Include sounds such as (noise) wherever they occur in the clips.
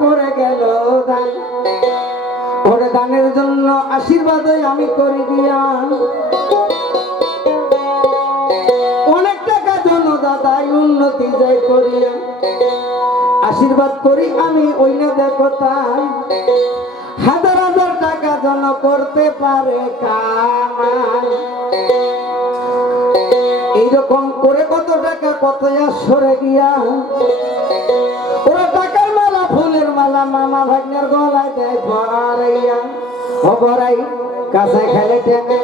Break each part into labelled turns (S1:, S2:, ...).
S1: পড়ে গেল দান। ওরে দানের জন্য আশীর্বাদ আমি করি গিয়া অনেক টাকা জন্য দাদাই উন্নতি যাই করিয়া আশীর্বাদ করি আমি ওই না দেখো তাই। হাজার হাজার টাকা যেন করতে পারে এইরকম করে কত টাকা কত সরে গিয়া মামা ভাগ্নের গলায় দেয় ও বড়াই কাছে খেলে টেনে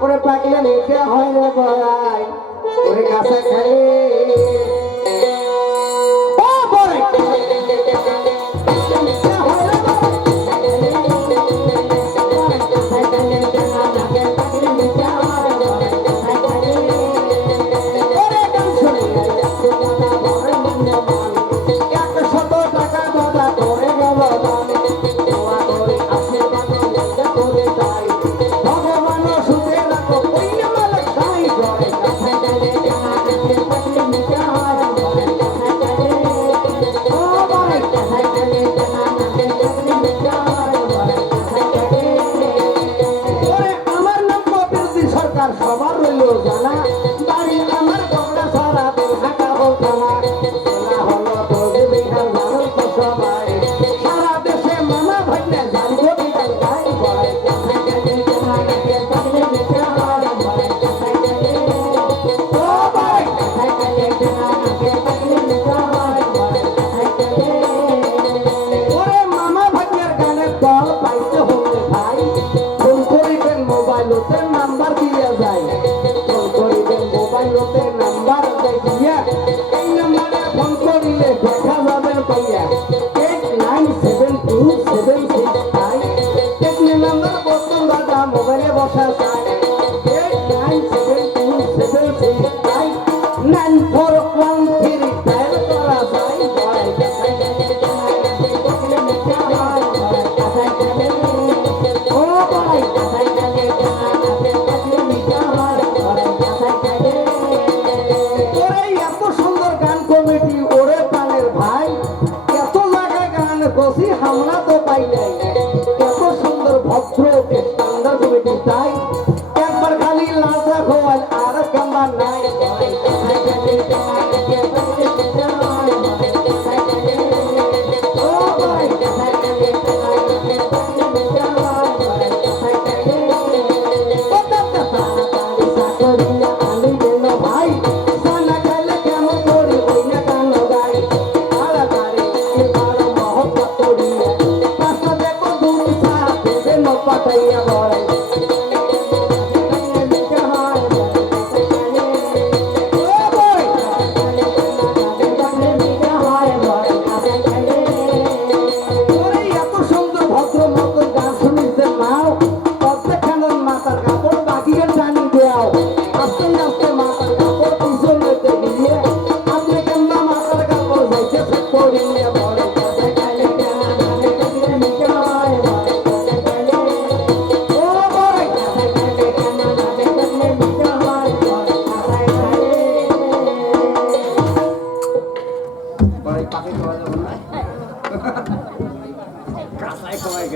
S1: ওরে পাকলে নিতে হয় রে বড়াই ওরে কাছে খেলে (laughs) কাঁচায় কমায়